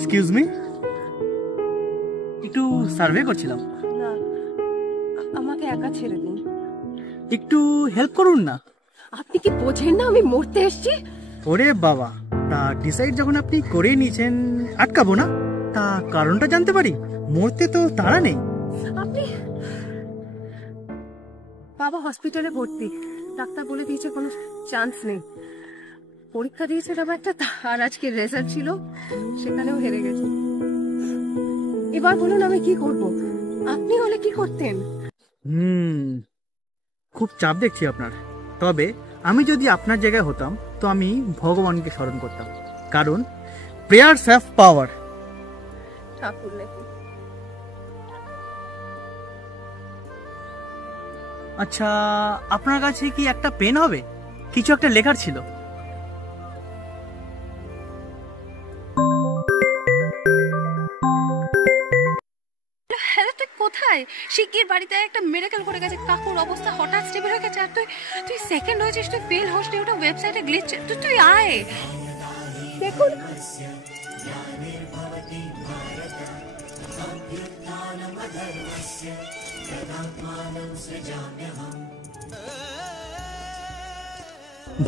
Excuse me, একটু survey করছিলাম। না, আমাকে একা ছেড়ে দিন। একটু হেল্প করুন না। আপনি কি বোঝেন না আমি মরতে এসেছি? ওরে বাবা, তা ডিসাইড যখন আপনি করেই নিয়েছেন, আটকাবো না। তা কারণটা জানতে পারি? মরতে তো তাড়া নেই। আপনি বাবা হসপিটালে ভর্তি, ডাক্তার বলে দিয়েছে কোনো চান্স নেই। পরীক্ষা দিয়েছিলাম একটা, আর আজকে রেজাল্ট ছিল, সেখানেও হেরে গেছি। এবার বলুন আমি কি করব? আপনি হলে কি করতেন? খুব চাপ দেখছি আপনার। তবে আমি যদি আপনার জায়গায় হতাম তো আমি ভগবানকে স্মরণ করতাম, কারণ প্রেয়ারস হ্যাভ পাওয়ার। ঠাকুর নাকি? আচ্ছা, আপনার কাছে কি একটা পেন হবে? কিছু একটা লেখার ছিল। হ্যাঁ, তুই কোথায়? শিগগির বাড়িতে একটা মিরাকেল করে গেছে, কাকুর অবস্থা হঠাৎ স্টেবল হয়ে গেছে, আর তুই সেকেন্ড হয়েছিস, তুই ফেল হোস্টে, ওটা ওয়েবসাইটে গ্লিচ। তুই আয় দেখুন।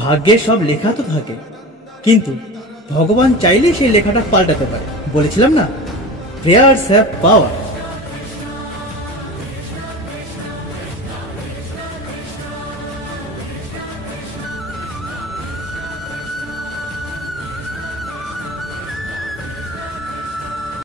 ভাগ্যে সব লেখা তো থাকে, কিন্তু ভগবান চাইলে সেই লেখাটা পাল্টাতে পারে। বলেছিলাম না, প্রেয়ারস হ্যাভ পাওয়ার।